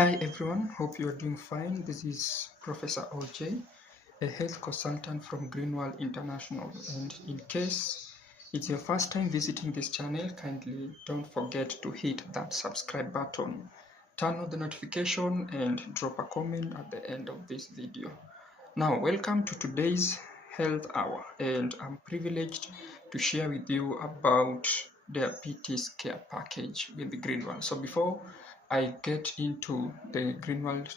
Hi everyone, hope you are doing fine. This is Professor OJ, a health consultant from Greenwald International. And in case it's your first time visiting this channel, kindly don't forget to hit that subscribe button, turn on the notification and drop a comment at the end of this video. Now, welcome to today's health hour, and I'm privileged to share with you about diabetes care package with the Greenwald. So before I get into the Greenwald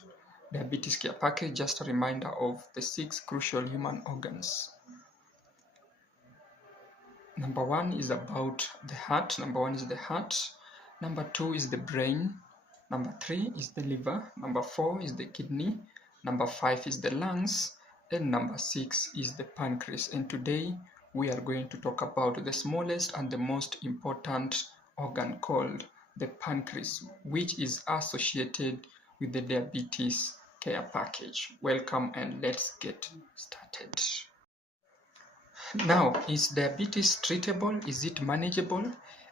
diabetes care package, just a reminder of the 6 crucial human organs. Number 1 is about the heart. Number 1 is the heart. Number 2 is the brain. Number 3 is the liver. Number 4 is the kidney. Number 5 is the lungs. And number 6 is the pancreas. And today we are going to talk about the smallest and the most important organ called the pancreas, which is associated with the diabetes care package. Welcome and let's get started. Now, is diabetes treatable? Is it manageable?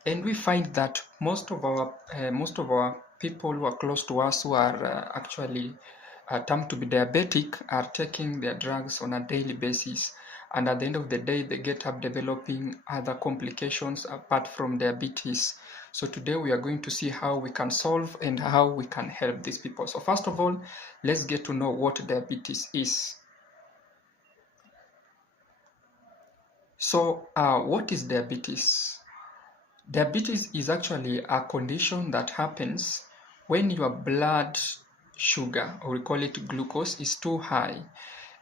And we find that most of our people who are close to us who are actually termed to be diabetic are taking their drugs on a daily basis, and at the end of the day they get up developing other complications apart from diabetes. So today we are going to see how we can solve and how we can help these people. So first of all, let's get to know what diabetes is. So what is diabetes? Diabetes is actually a condition that happens when your blood sugar, or we call it glucose, is too high,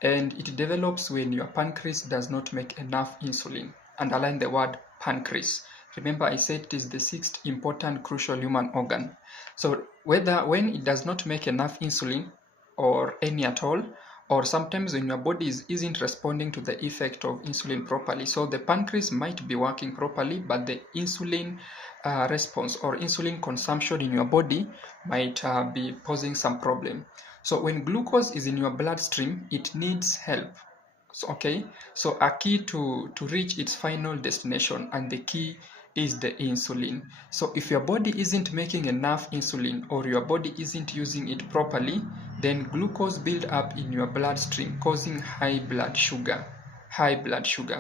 and it develops when your pancreas does not make enough insulin. Underline the word pancreas. Remember, I said it is the 6th important crucial human organ. So when it does not make enough insulin, or any at all, or sometimes when your body isn't responding to the effect of insulin properly. So the pancreas might be working properly, but the insulin response or insulin consumption in your body might be posing some problem. So when glucose is in your bloodstream, it needs help. So a key to reach its final destination, and the key is the insulin. So if your body isn't making enough insulin, or your body isn't using it properly, then glucose build up in your bloodstream, causing high blood sugar.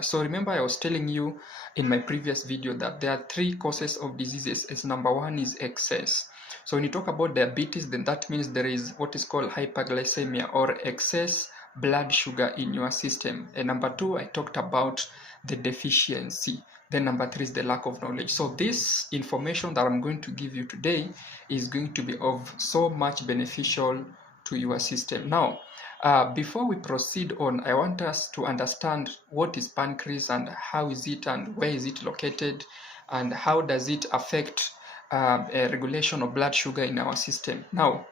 So remember, I was telling you in my previous video that there are 3 causes of diseases, as number 1 is excess. So when you talk about diabetes, then that means there is what is called hyperglycemia, or excess blood sugar in your system. And number 2, I talked about the deficiency. Then number 3 is the lack of knowledge. So this information that I'm going to give you today is going to be of so much beneficial to your system. Now, before we proceed on, I want us to understand what is pancreas and how is it and where is it located and how does it affect a regulation of blood sugar in our system. Now,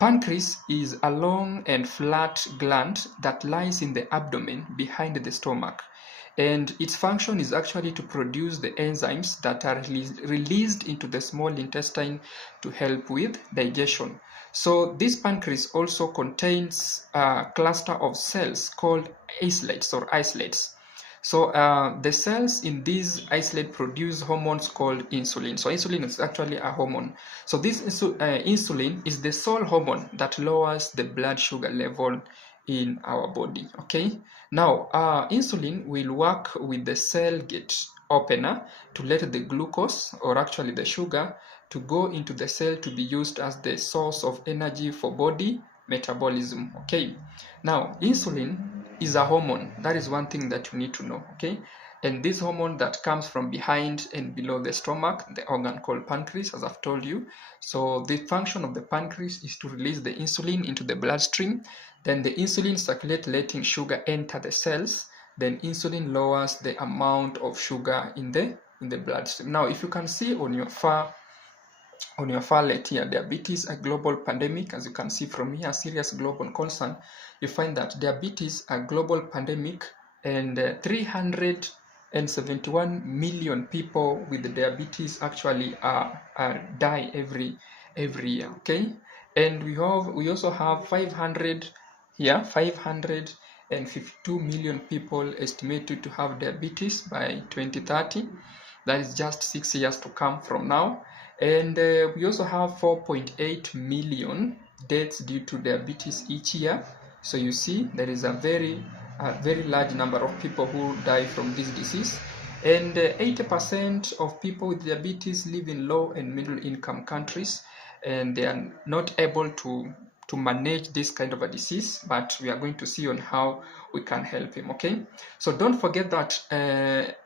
pancreas is a long and flat gland that lies in the abdomen behind the stomach, and its function is actually to produce the enzymes that are released into the small intestine to help with digestion. So this pancreas also contains a cluster of cells called islets. So the cells in these islets produce hormones called insulin. So insulin is actually a hormone. So this insulin is the sole hormone that lowers the blood sugar level in our body. Okay. Now, insulin will work with the cell gate opener to let the glucose, or actually the sugar, to go into the cell to be used as the source of energy for body metabolism. Okay. Now, insulin is a hormone. That is one thing that you need to know. Okay. And this hormone that comes from behind and below the stomach, the organ called pancreas, as I've told you. So the function of the pancreas is to release the insulin into the bloodstream. Then the insulin circulates, letting sugar enter the cells. Then insulin lowers the amount of sugar in the bloodstream. Now, if you can see on your far left here, diabetes, a global pandemic. As you can see from here, serious global concern. You find that diabetes, a global pandemic, and 371 million people with diabetes actually die every year. Okay, and we also have 552 million people estimated to have diabetes by 2030. That is just 6 years to come from now. And we also have 4.8 million deaths due to diabetes each year. So you see there is a very large number of people who die from this disease. And 80% of people with diabetes live in low and middle income countries, and they are not able to manage this kind of a disease, but we are going to see on how we can help him. Okay, so don't forget that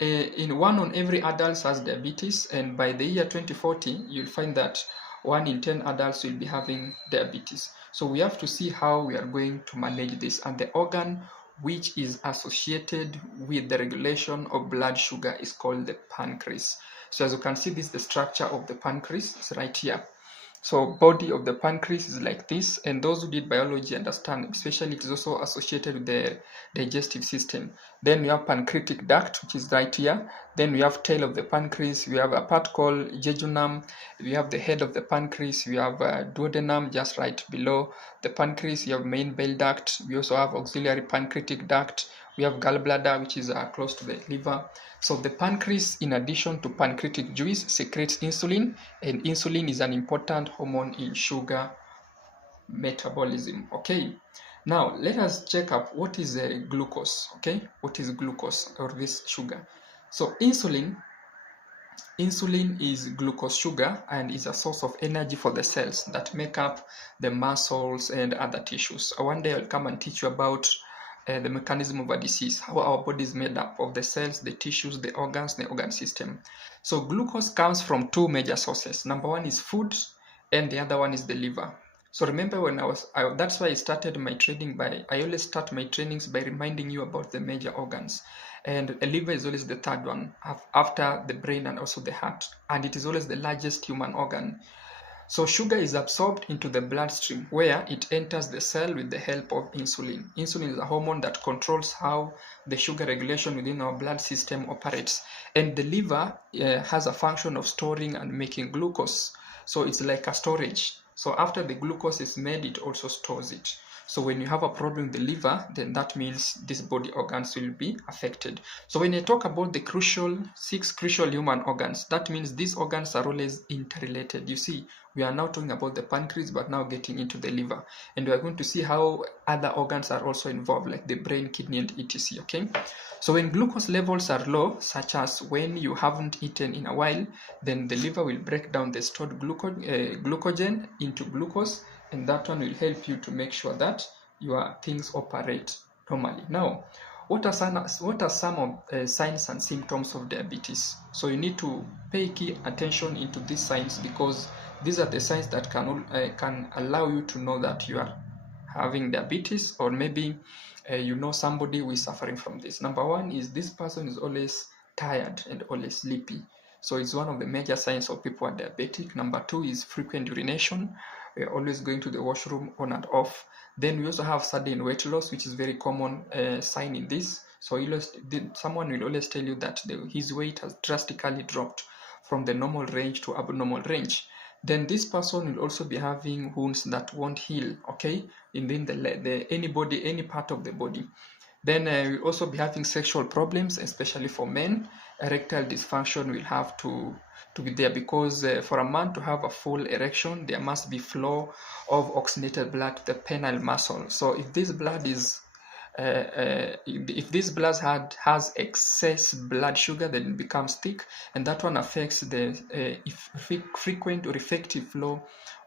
in 1 on every adult has diabetes, and by the year 2040 you'll find that 1 in 10 adults will be having diabetes. So we have to see how we are going to manage this, and the organ which is associated with the regulation of blood sugar is called the pancreas. So as you can see, this is the structure of the pancreas. It's right here. So body of the pancreas is like this, and those who did biology understand, especially it is also associated with the digestive system. Then we have pancreatic duct, which is right here. Then we have tail of the pancreas. We have a part called jejunum. We have the head of the pancreas. We have duodenum just right below the pancreas. We have main bile duct. We also have auxiliary pancreatic duct. We have gallbladder, which is close to the liver. So the pancreas, in addition to pancreatic juice, secretes insulin, and insulin is an important hormone in sugar metabolism. Okay, now let us check up what is glucose. Okay, what is glucose, or this sugar? So insulin is glucose sugar and is a source of energy for the cells that make up the muscles and other tissues. One day I'll come and teach you about the mechanism of a disease, how our body is made up of the cells, the tissues, the organs, the organ system. So glucose comes from two major sources. Number one is food, and the other one is the liver. So remember, when that's why I started my training I always start my trainings by reminding you about the major organs. And a liver is always the third one after the brain and also the heart, and it is always the largest human organ. So sugar is absorbed into the bloodstream, where it enters the cell with the help of insulin. Insulin is a hormone that controls how the sugar regulation within our blood system operates. And the liver has a function of storing and making glucose. So it's like a storage. So after the glucose is made, it also stores it. So when you have a problem with the liver, then that means these body organs will be affected. So when I talk about the 6 crucial human organs, that means these organs are always interrelated. You see, we are now talking about the pancreas, but now getting into the liver. And we are going to see how other organs are also involved, like the brain, kidney, and etc. Okay? So when glucose levels are low, such as when you haven't eaten in a while, then the liver will break down the stored glucogen into glucose, and that one will help you to make sure that your things operate normally. Now, what are some of signs and symptoms of diabetes? So you need to pay key attention into these signs, because these are the signs that can allow you to know that you are having diabetes, or maybe you know somebody who is suffering from this. Number one is this person is always tired and always sleepy. So it's one of the major signs of people are diabetic. Number two is frequent urination. We're always going to the washroom on and off. Then we also have sudden weight loss, which is very common sign in this. So someone will always tell you that his weight has drastically dropped from the normal range to abnormal range. Then this person will also be having wounds that won't heal, okay, in any part of the body. Then we'll also be having sexual problems, especially for men. Erectile dysfunction will have to be there, because for a man to have a full erection, there must be flow of oxygenated blood to the penile muscle. So if this blood is if this blood has excess blood sugar, then it becomes thick, and that one affects the frequent or effective flow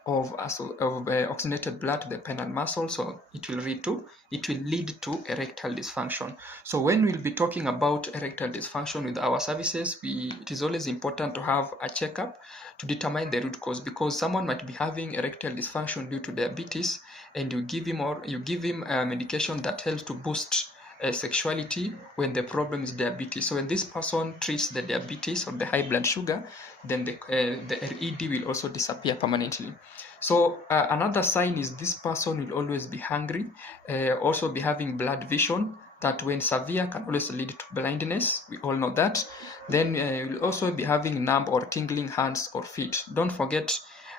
of oxygenated blood to the penile muscle. So it will lead to erectile dysfunction. So when we'll be talking about erectile dysfunction with our services, it is always important to have a checkup to determine the root cause, because someone might be having erectile dysfunction due to diabetes, and you give him a medication that helps to boost sexuality when the problem is diabetes. So when this person treats the diabetes or the high blood sugar, then the ED will also disappear permanently. So another sign is this person will always be hungry, also be having blurred vision, that when severe can always lead to blindness. We all know that. Then you'll also be having numb or tingling hands or feet. Don't forget,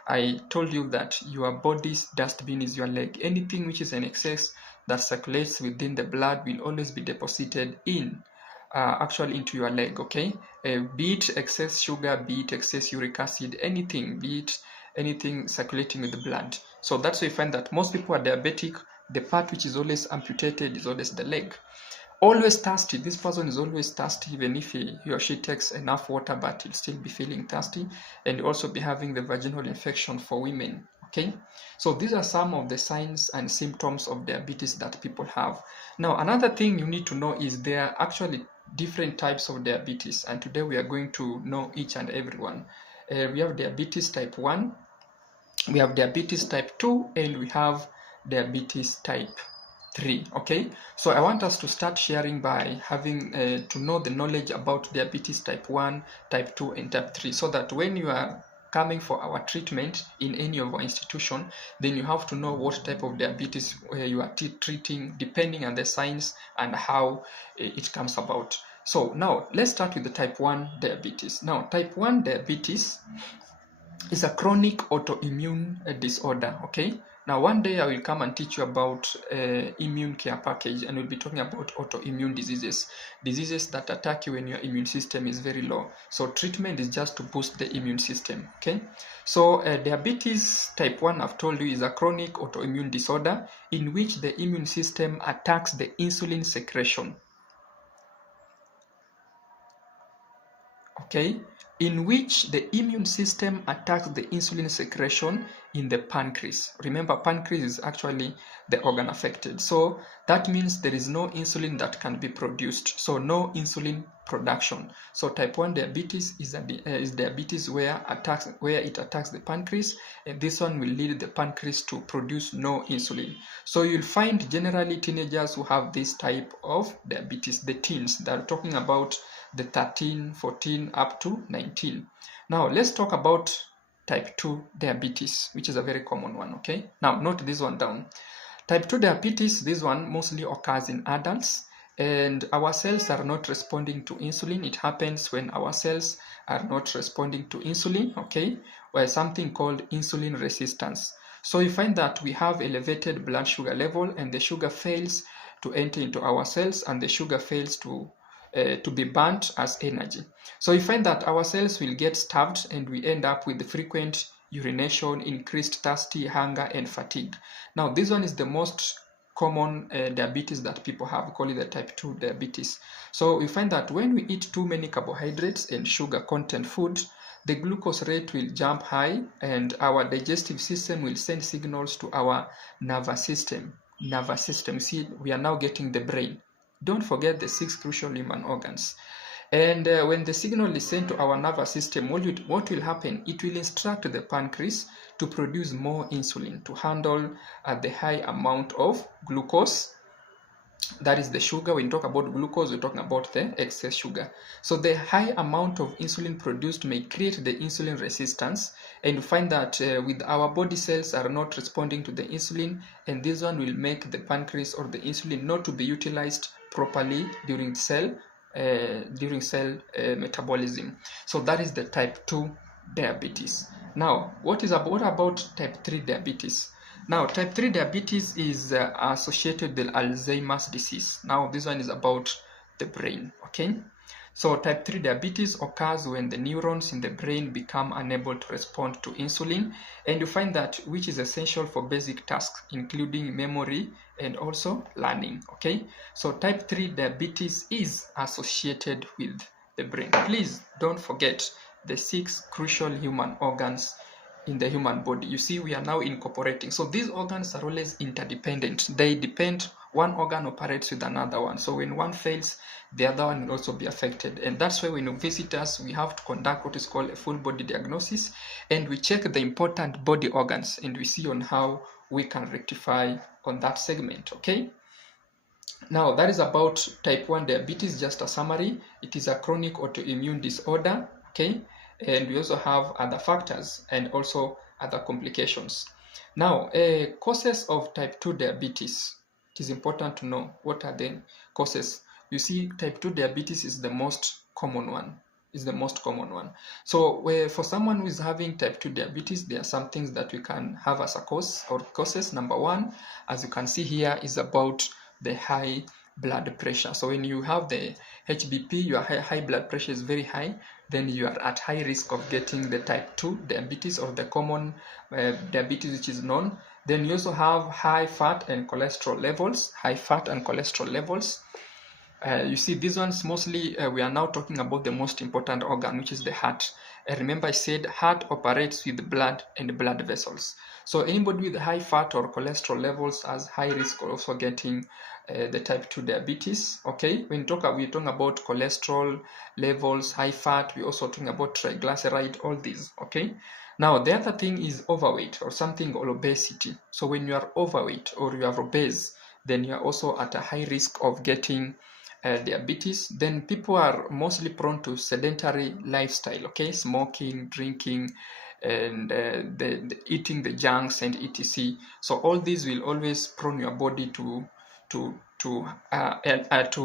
I told you that your body's dustbin is your leg. Anything which is in excess that circulates within the blood will always be deposited in actually into your leg, okay? Be it excess sugar, be it excess uric acid, anything, be it anything circulating in the blood. So that's why you find that most people are diabetic. The part which is always amputated is always the leg. Always thirsty. This person is always thirsty, even if he or she takes enough water, but he'll still be feeling thirsty, and also be having the vaginal infection for women. Okay, so these are some of the signs and symptoms of diabetes that people have. Now, another thing you need to know is there are actually different types of diabetes, and today we are going to know each and every one. We have diabetes type 1, we have diabetes type 2, and we have diabetes type 3. Okay, so I want us to start sharing by having to know the knowledge about diabetes type 1, type 2, and type 3, so that when you are coming for our treatment in any of our institution, then you have to know what type of diabetes you are treating, depending on the signs and how it comes about. So now let's start with the type 1 diabetes. Now, type 1 diabetes is a chronic autoimmune disorder. Okay, now one day I will come and teach you about immune care package, and we'll be talking about autoimmune diseases that attack you when your immune system is very low. So treatment is just to boost the immune system. Okay, so diabetes type 1, I've told you, is a chronic autoimmune disorder in which the immune system attacks the insulin secretion. Okay, in which the immune system attacks the insulin secretion in the pancreas. Remember, pancreas is actually the organ affected. So that means there is no insulin that can be produced. So no insulin production. So type 1 diabetes is diabetes where it attacks the pancreas, and this one will lead the pancreas to produce no insulin. So you'll find generally teenagers who have this type of diabetes, the teens, they're talking about the 13, 14 up to 19. Now let's talk about type 2 diabetes, which is a very common one. Okay, now note this one down. Type 2 diabetes, this one mostly occurs in adults, and our cells are not responding to insulin. It happens when our cells are not responding to insulin, okay, or something called insulin resistance. So you find that we have elevated blood sugar level, and the sugar fails to enter into our cells, and the sugar fails to be burnt as energy. So you find that our cells will get starved, and we end up with frequent urination, increased thirsty, hunger, and fatigue. Now this one is the most common diabetes that people have. We call it the type 2 diabetes. So we find that when we eat too many carbohydrates and sugar content food, the glucose rate will jump high, and our digestive system will send signals to our nervous system. See, we are now getting the brain. Don't forget the 6 crucial human organs. And when the signal is sent to our nervous system, what will happen? It will instruct the pancreas to produce more insulin to handle the high amount of glucose. That is the sugar. When you talk about glucose, we're talking about the excess sugar. So the high amount of insulin produced may create the insulin resistance, and you find that with our body cells are not responding to the insulin, and this one will make the pancreas or the insulin not to be utilized properly during cell metabolism. So that is the type 2 diabetes. Now, what about type 3 diabetes? Now, type 3 diabetes is associated with Alzheimer's disease. Now, this one is about the brain, okay? So, type 3 diabetes occurs when the neurons in the brain become unable to respond to insulin, and you find that which is essential for basic tasks, including memory and also learning, okay? So, type 3 diabetes is associated with the brain. Please don't forget the 6 crucial human organs in the human body. You see, we are now incorporating. So these organs are always interdependent. They depend, one organ operates with another one. So when one fails, the other one will also be affected. And that's why when you visit us, we have to conduct what is called a full body diagnosis, and we check the important body organs, and we see on how we can rectify on that segment, okay? Now, that is about type 1 diabetes, just a summary. It is a chronic autoimmune disorder, okay? And we also have other factors and also other complications. Now, causes of type 2 diabetes. It is important to know what are the causes. You see, type 2 diabetes is the most common one. So for someone who is having type 2 diabetes, there are some things that we can have as a cause or causes. Number one, as you can see here, is about the high blood pressure. So when you have the HBP, your high blood pressure is very high, then you are at high risk of getting the type 2 diabetes, or the common diabetes which is known. Then you also have high fat and cholesterol levels. You see, these ones mostly, we are now talking about the most important organ, which is the heart. Remember I said heart operates with blood and blood vessels. So anybody with high fat or cholesterol levels has high risk of also getting the type 2 diabetes. Okay, we're talking about cholesterol levels, high fat, we're also talking about triglyceride, all these. Okay, now the other thing is overweight or something, or obesity. So when you are overweight or you are obese, then you are also at a high risk of getting diabetes. Then people are mostly prone to sedentary lifestyle, okay, smoking, drinking, and the eating the junks and etc. So all these will always prone your body to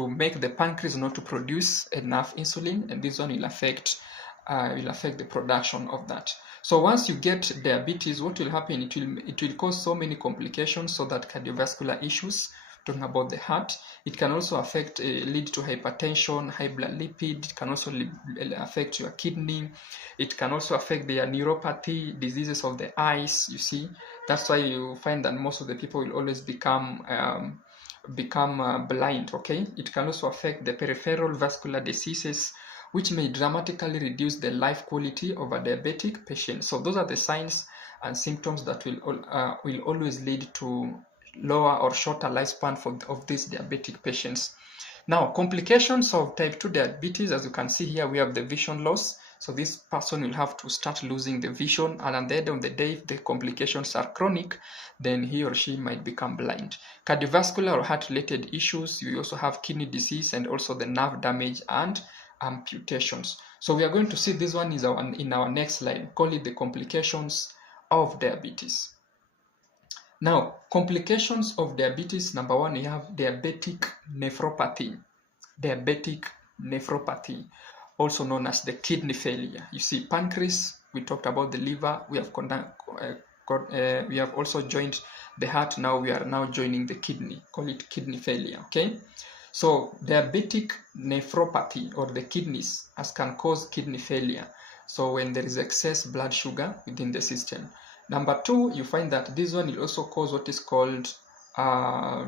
make the pancreas not to produce enough insulin, and this one will affect the production of that. So once you get diabetes, what will happen? It will cause so many complications, so that cardiovascular issues, talking about the heart, it can also affect, lead to hypertension, high blood lipid. It can also affect your kidney. It can also affect the neuropathy, diseases of the eyes. You see, that's why you find that most of the people will always become blind. Okay, it can also affect the peripheral vascular diseases, which may dramatically reduce the life quality of a diabetic patient. So those are the signs and symptoms that will always lead to lower or shorter lifespan of these diabetic patients. Now, complications of type 2 diabetes, as you can see here, we have the vision loss. So this person will have to start losing the vision, and at the end of the day, if the complications are chronic, then he or she might become blind. Cardiovascular or heart-related issues, you also have kidney disease and also the nerve damage and amputations. So we are going to see this one is in our next slide. Call it the complications of diabetes. Now, complications of diabetes, number one, you have diabetic nephropathy. Diabetic nephropathy, also known as the kidney failure. You see, pancreas, we talked about the liver, we have also joined the heart, now we are now joining the kidney, call it kidney failure, okay? So, diabetic nephropathy, or the kidneys, can cause kidney failure. So, when there is excess blood sugar within the system. Number two, you find that this one will also cause what is called a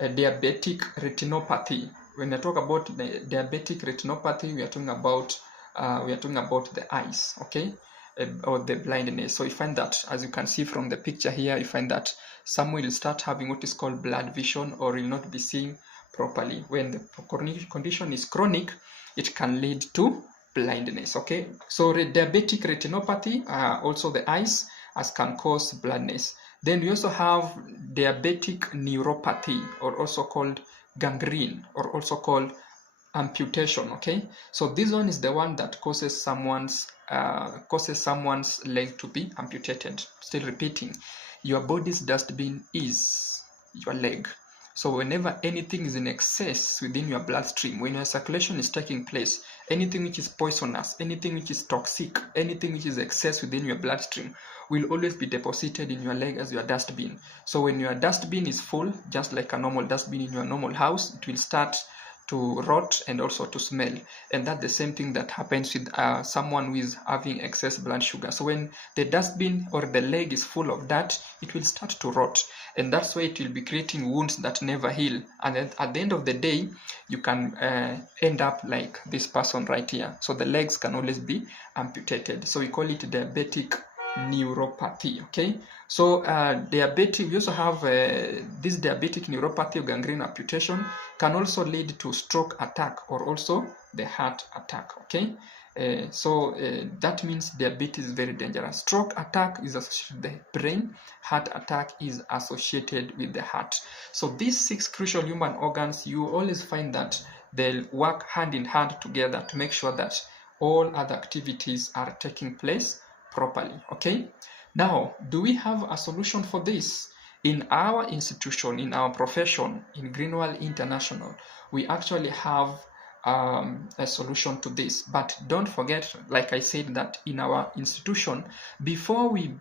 diabetic retinopathy. When I talk about the diabetic retinopathy, we are talking about the eyes, okay, or the blindness. So you find that, as you can see from the picture here, you find that some will start having what is called blurred vision, or will not be seeing properly. When the condition is chronic, it can lead to blindness. Okay, so diabetic retinopathy, also the eyes, can cause blindness. Then we also have diabetic neuropathy, or also called gangrene, or also called amputation. Okay, so this one is the one that causes someone's leg to be amputated. Still repeating, your body's dustbin is your leg. So whenever anything is in excess within your bloodstream, when your circulation is taking place, anything which is poisonous, anything which is toxic, anything which is excess within your bloodstream will always be deposited in your leg as your dustbin. So when your dustbin is full, just like a normal dustbin in your normal house, it will start to rot and also to smell. And that's the same thing that happens with someone who is having excess blood sugar. So when the dustbin or the leg is full of dirt, it will start to rot. And that's why it will be creating wounds that never heal. And at the end of the day, you can end up like this person right here. So the legs can always be amputated. So we call it diabetic neuropathy. Okay, so diabetic, we also have this diabetic neuropathy or gangrene amputation can also lead to stroke attack or also the heart attack. Okay, so that means diabetes is very dangerous. Stroke attack is associated with the brain, heart attack is associated with the heart. So these 6 crucial human organs, you always find that they'll work hand in hand together to make sure that all other activities are taking place properly. Okay, now do we have a solution for this? In our institution, in our profession, in Greenwell International, we actually have a solution to this. But don't forget, like I said, that in our institution, before we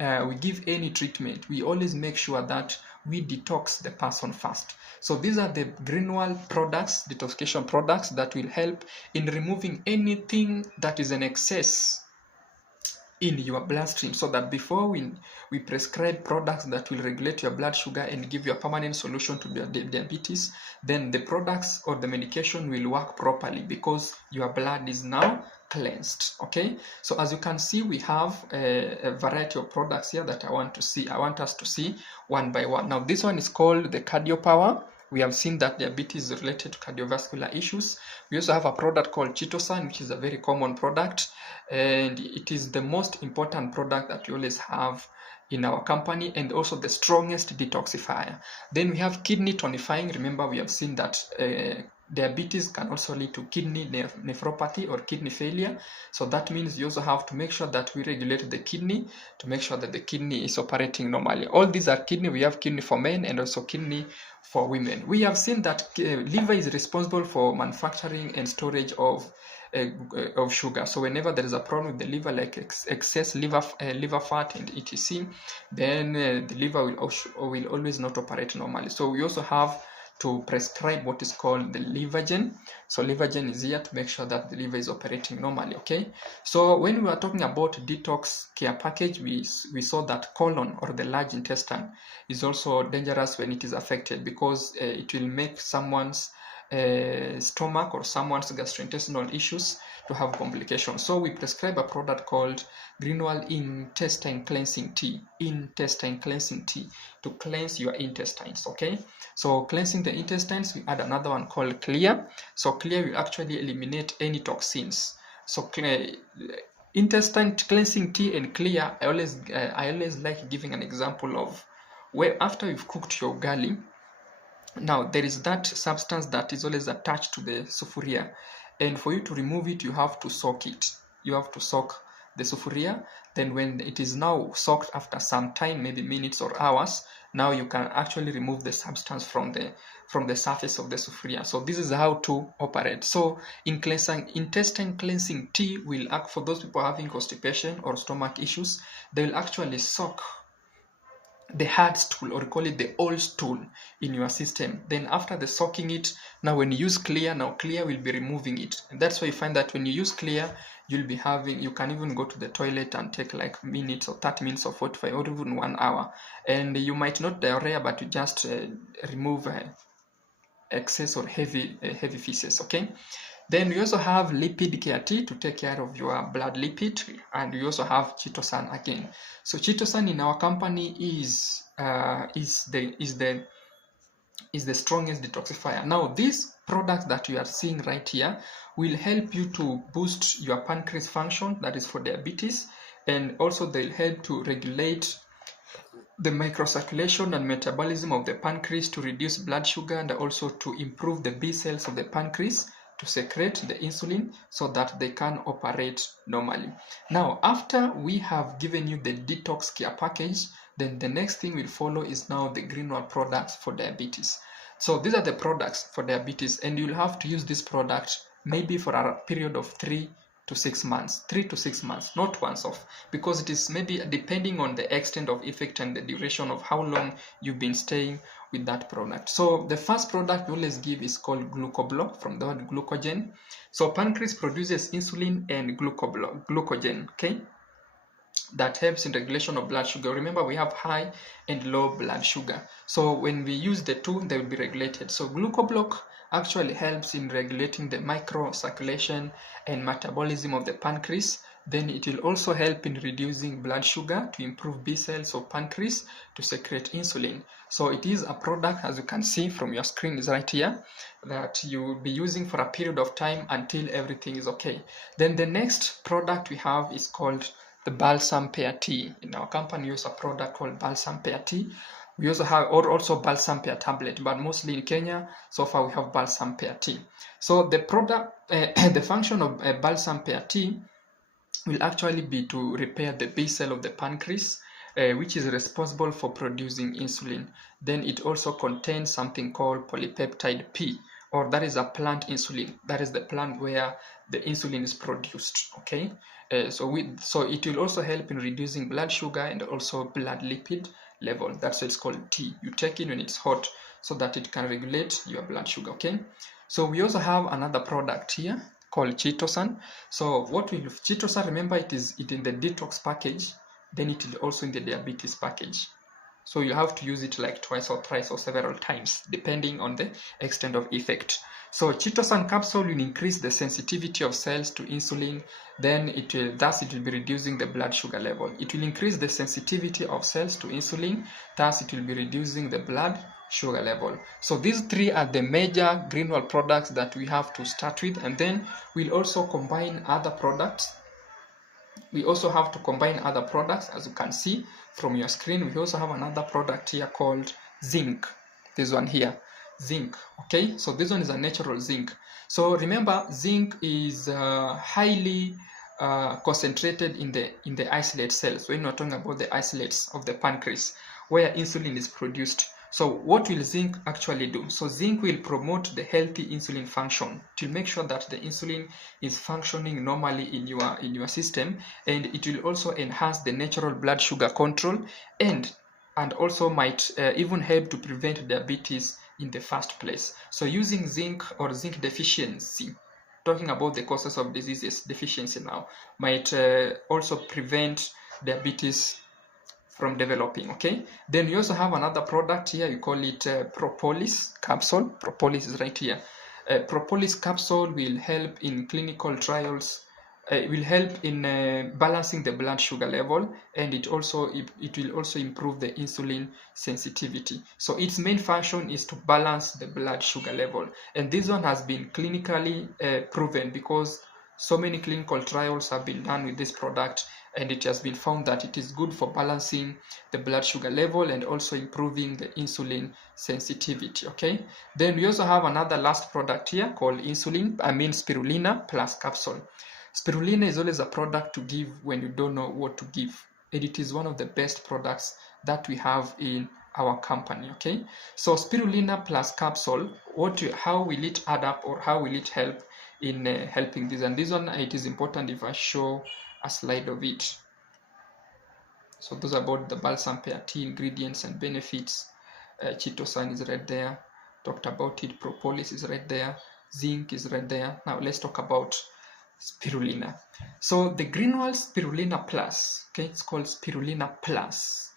we give any treatment, we always make sure that we detox the person first. So these are the Greenwald products, detoxification products, that will help in removing anything that is an excess in your bloodstream, so that before we prescribe products that will regulate your blood sugar and give you a permanent solution to diabetes, then the products or the medication will work properly because your blood is now cleansed. Okay, so as you can see, we have a variety of products here that I want us to see one by one. Now this one is called the Cardio Power. We have seen that diabetes is related to cardiovascular issues. We also have a product called Chitosan, which is a very common product, and it is the most important product that we always have in our company, and also the strongest detoxifier. Then we have kidney tonifying. Remember, we have seen that diabetes can also lead to kidney nephropathy or kidney failure. So that means you also have to make sure that we regulate the kidney to make sure that the kidney is operating normally. All these are kidney. We have kidney for men and also kidney for women. We have seen that liver is responsible for manufacturing and storage of sugar. So whenever there is a problem with the liver, like excess liver fat and etc., then the liver will always not operate normally. So we also have to prescribe what is called the Livergen. So Livergen is here to make sure that the liver is operating normally. Okay, so when we were talking about detox care package, we saw that colon or the large intestine is also dangerous when it is affected, because it will make someone's stomach or someone's gastrointestinal issues to have complications. So we prescribe a product called Greenwald Intestine Cleansing Tea. Intestine Cleansing Tea to cleanse your intestines. Okay, so cleansing the intestines, we add another one called Clear. So Clear will actually eliminate any toxins. So intestine cleansing tea and Clear, I always like giving an example of where after you've cooked your ugali, now there is that substance that is always attached to the sufuria, and for you to remove it, you have to soak it. You have to soak the sufuria. Then when it is now soaked after some time, maybe minutes or hours, now you can actually remove the substance from the surface of the sufuria. So this is how to operate. So intestine cleansing tea will act for those people having constipation or stomach issues. They will actually soak the hard stool, or call it the old stool, in your system. Then after the soaking it, now when you use Clear, now Clear will be removing it. And that's why you find that when you use Clear, you can even go to the toilet and take like minutes or 30 minutes or 45 or even 1 hour, and you might not diarrhea, but you just remove excess or heavy feces. Okay, then we also have lipid care tea to take care of your blood lipid, and we also have Chitosan again. So Chitosan in our company is the strongest detoxifier. Now these products that you are seeing right here will help you to boost your pancreas function, that is for diabetes, and also they'll help to regulate the microcirculation and metabolism of the pancreas to reduce blood sugar, and also to improve the B cells of the pancreas to secrete the insulin so that they can operate normally. Now, after we have given you the detox care package, then the next thing will follow is now the Greenwald products for diabetes. So these are the products for diabetes, and you'll have to use this product maybe for a period of 3 to 6 months, not once off, because it is maybe depending on the extent of effect and the duration of how long you've been staying with that product. So the first product we always give is called glucoblock, from the word glucogen. So pancreas produces insulin and glucogen, okay, that helps in regulation of blood sugar. Remember, we have high and low blood sugar, so when we use the two, they will be regulated. So glucoblock actually helps in regulating the microcirculation and metabolism of the pancreas. Then it will also help in reducing blood sugar to improve B cells of pancreas to secrete insulin. So it is a product, as you can see from your screen is right here, that you will be using for a period of time until everything is okay. Then the next product we have is called the balsam pear tea. In our company, we use a product called balsam pear tea. We also have also balsam pear tablet, but mostly in Kenya, so far we have balsam pear tea. So the product, the function of balsam pear tea will actually be to repair the B cell of the pancreas, which is responsible for producing insulin. Then it also contains something called polypeptide P, or that is a plant insulin. That is the plant where the insulin is produced. Okay, so it will also help in reducing blood sugar and also blood lipid level. That's why it's called tea. You take it when it's hot so that it can regulate your blood sugar. Okay, so we also have another product here called Chitosan. So what will Chitosan, remember, it in the detox package, then it is also in the diabetes package. So you have to use it like twice or thrice or several times depending on the extent of effect. So Chitosan capsule will increase the sensitivity of cells to insulin, then thus it will be reducing the blood sugar level. It will increase the sensitivity of cells to insulin, thus it will be reducing the blood sugar level. So these three are the major Greenwald products that we have to start with, and then we'll also combine other products. We also have to combine other products. As you can see from your screen, we also have another product here called zinc. This one here, zinc. Okay, so this one is a natural zinc. So remember, zinc is highly concentrated in the isolate cells. When we're talking about the isolates of the pancreas where insulin is produced. So what will zinc actually do? So zinc will promote the healthy insulin function to make sure that the insulin is functioning normally in your system, and it will also enhance the natural blood sugar control and also might even help to prevent diabetes in the first place. So using zinc or zinc deficiency, talking about the causes of diseases deficiency now, might also prevent diabetes from developing. Okay, then we also have another product here. You call it propolis capsule. Propolis is right here. Propolis capsule will help in clinical trials. It will help in balancing the blood sugar level, and it will also improve the insulin sensitivity. So its main function is to balance the blood sugar level, and this one has been clinically proven because so many clinical trials have been done with this product, and it has been found that it is good for balancing the blood sugar level and also improving the insulin sensitivity. Okay, then we also have another last product here called spirulina plus capsule. Spirulina is always a product to give when you don't know what to give, and it is one of the best products that we have in our company. Okay, so spirulina plus capsule, how will it add up, or how will it help in helping this? And this one, it is important if I show a slide of it. So those are about the balsam pear tea ingredients and benefits. Chitosan is right there, talked about it. Propolis is right there, zinc is right there. Now let's talk about spirulina. So the Greenwald spirulina plus, okay, it's called spirulina plus.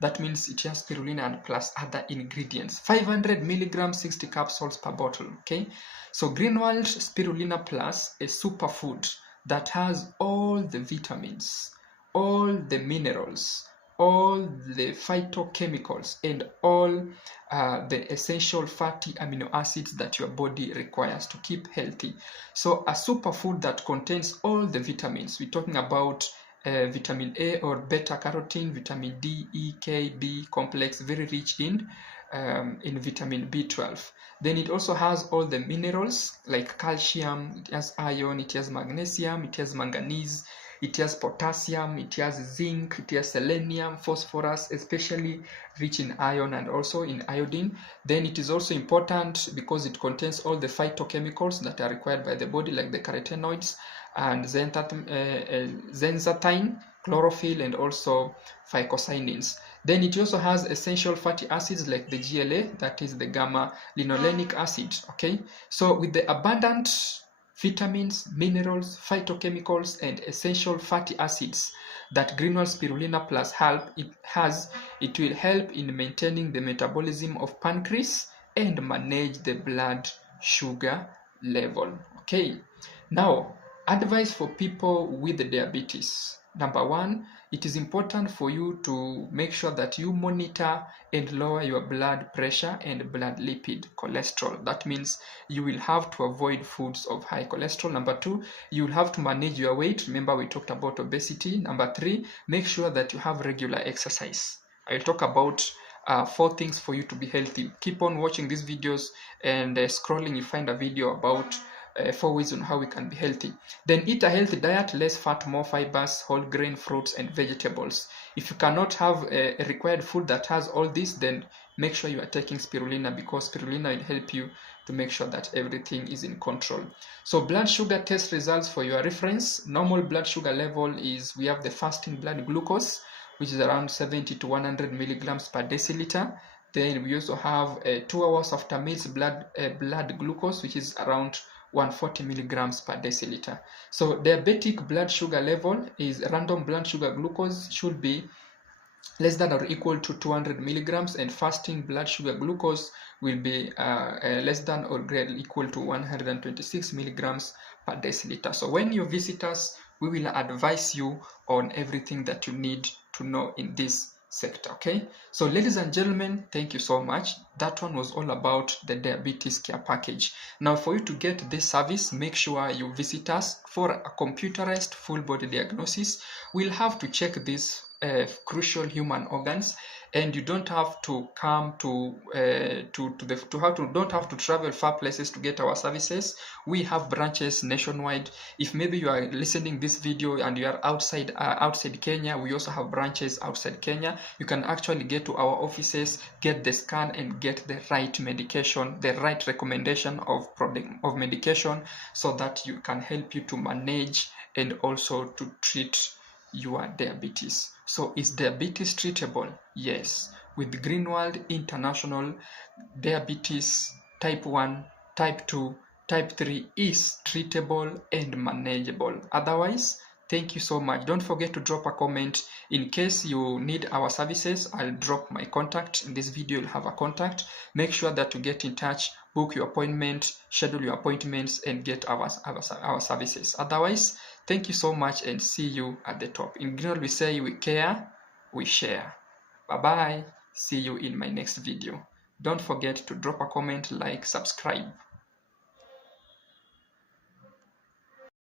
That means it has spirulina and plus other ingredients. 500 milligrams, 60 capsules per bottle. Okay, so Greenwald spirulina plus, a superfood that has all the vitamins, all the minerals, all the phytochemicals, and all the essential fatty amino acids that your body requires to keep healthy. So a superfood that contains all the vitamins. We're talking about vitamin A or beta carotene, vitamin D, E, K, B complex, very rich in vitamin B12. Then it also has all the minerals like calcium, it has iron, it has magnesium, it has manganese, it has potassium, it has zinc, it has selenium, phosphorus, especially rich in iron and also in iodine. Then it is also important because it contains all the phytochemicals that are required by the body, like the carotenoids and zeaxanthin, chlorophyll, and also phycocyanins. Then it also has essential fatty acids like the GLA, that is the gamma linolenic acid. Okay, so with the abundant vitamins, minerals, phytochemicals, and essential fatty acids that Greenwald spirulina plus it will help in maintaining the metabolism of pancreas and manage the blood sugar level. Okay, now advice for people with diabetes. Number one, it is important for you to make sure that you monitor and lower your blood pressure and blood lipid cholesterol. That means you will have to avoid foods of high cholesterol. Number two, you will have to manage your weight. Remember, we talked about obesity. Number three, make sure that you have regular exercise. I'll talk about 4 things for you to be healthy. Keep on watching these videos, and scrolling, you find a video about 4 ways on how we can be healthy. Then eat a healthy diet, less fat, more fibers, whole grain, fruits, and vegetables. If you cannot have a required food that has all this, then make sure you are taking spirulina, because spirulina will help you to make sure that everything is in control. So blood sugar test results for your reference. Normal blood sugar level is, we have the fasting blood glucose, which is around 70 to 100 milligrams per deciliter. Then we also have 2 hours after meals blood glucose, which is around 140 milligrams per deciliter. So diabetic blood sugar level is random blood sugar glucose should be less than or equal to 200 milligrams, and fasting blood sugar glucose will be less than or equal to 126 milligrams per deciliter. So when you visit us, we will advise you on everything that you need to know in this sector. Okay, so ladies and gentlemen, thank you so much. That one was all about the diabetes care package. Now for you to get this service, make sure you visit us for a computerized full body diagnosis. We'll have to check these crucial human organs, and you don't have to come don't have to travel far places to get our services. We have branches nationwide. If maybe you are listening this video and you are outside Kenya, we also have branches outside Kenya. You can actually get to our offices, get the scan, and get the right medication, the right recommendation of medication, so that you can help you to manage and also to treat your diabetes. So is diabetes treatable? Yes. With Greenwald International, diabetes type 1, type 2, type 3 is treatable and manageable. Otherwise, thank you so much. Don't forget to drop a comment. In case you need our services, I'll drop my contact. In this video, you'll have a contact. Make sure that you get in touch, book your appointment, schedule your appointments, and get our services. Otherwise, thank you so much, and see you at the top. In Greenwald, we say we care, we share. Bye-bye. See you in my next video. Don't forget to drop a comment, like, subscribe.